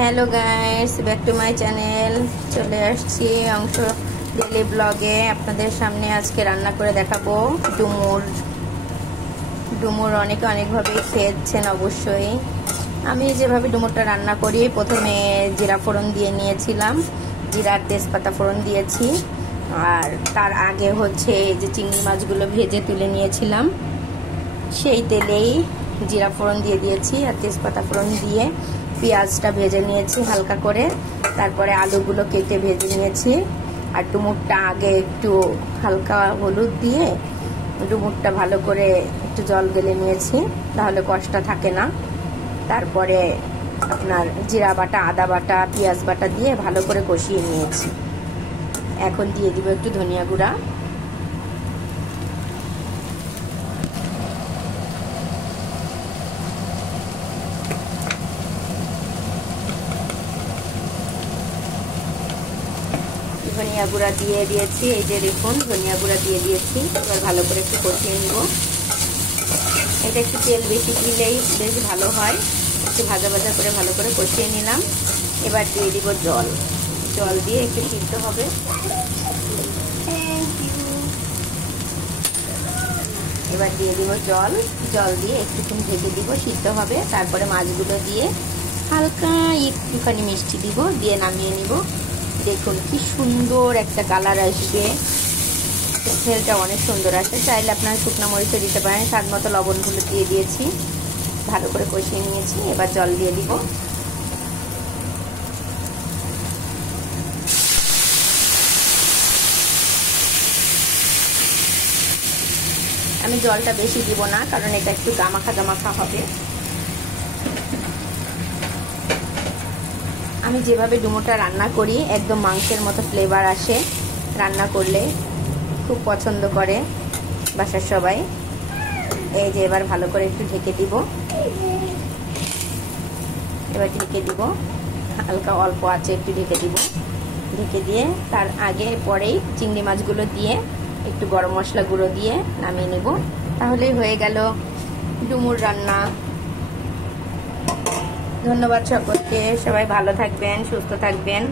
Hello guys, back to my channel. চলে আসছি অংশ ডেইলি ব্লগে। আপনাদের সামনে আজকে রান্না করে দেখাবো ডুমুর। ডুমুর অনেকভাবে খেয়েছেন অবশ্যই। আমি যেভাবে ডুমুরটা রান্না করি, প্রথমে জিরা ফোড়ন দিয়ে নিয়েছিলাম, জিরার তেজপাতা ফোড়ন দিয়েছি। আর তার আগে হচ্ছে যে চিংড়ি মাছগুলো ভেজে তুলে নিয়েছিলাম, সেই তেলেই জিরা ফোড়ন দিয়ে দিয়েছি আর তেজপাতা ফোড়ন দিয়ে পেঁয়াজটা ভেজে নিয়েছি হালকা করে। তারপরে আলুগুলো কেটে ভেজে নিয়েছি। আর ডুমুরটা আগে একটু হালকা হলুদ দিয়ে ডুমুরটা ভালো করে একটু জল গেলে নিয়েছি, তাহলে কষ্টটা থাকে না। তারপরে আপনার জিরা বাটা, আদা বাটা, পেঁয়াজ বাটা দিয়ে ভালো করে কষিয়ে নিয়েছি। এখন দিয়ে দিব একটু ধনিয়া গুঁড়া, ধনিয়া গুঁড়া দিয়ে দিয়েছি। এই যে দেখুন, ধনিয়া গুঁড়া দিয়ে দিয়েছি। এবার ভালো করে একটু কষিয়ে নিব। এটা একটু তেল বেশি দিলেই বেশ ভালো হয়। একটু ভাজা ভাজা করে ভালো করে কষিয়ে নিলাম। এবার দিয়ে দিব জল। জল দিয়ে একটু সিদ্ধ হবে। এবার দিয়ে দিব জল। জল দিয়ে একটুখানি ঢেকে দিব, সিদ্ধ হবে। তারপরে মাছগুলো দিয়ে হালকা একটুখানি মিষ্টি দিব, দিয়ে নামিয়ে নিব। দেখুন কি সুন্দর একটা কালার আসবে, স্মেলটা অনেক সুন্দর আসে। চাইলে আপনারা শুকনো মরিচও দিতে পারেন। স্বাদ মতো লবণগুলো দিয়ে দিয়েছি, ভালো করে কষিয়ে নিয়েছি। এবার জল দিয়ে দিব। আমি জলটা বেশি দিব না, কারণ এটা একটু গামাখা গামাখা হবে। আমি যেভাবে ডুমুরটা রান্না করি, একদম মাংসের মতো ফ্লেভার আসে রান্না করলে, খুব পছন্দ করে বাসার সবাই। এই যে এবার ভালো করে একটু ঢেকে দিব। এবার ঢেকে দিব, হালকা অল্প আছে একটু ঢেকে দিব। ঢেকে দিয়ে তার আগে পরেই চিংড়ি মাছগুলো দিয়ে একটু গরম মশলা গুঁড়ো দিয়ে নামিয়ে নিব। তাহলেই হয়ে গেল ডুমুর রান্না। ধন্যবাদ সকলকে। সবাই ভালো থাকবেন, সুস্থ থাকবেন।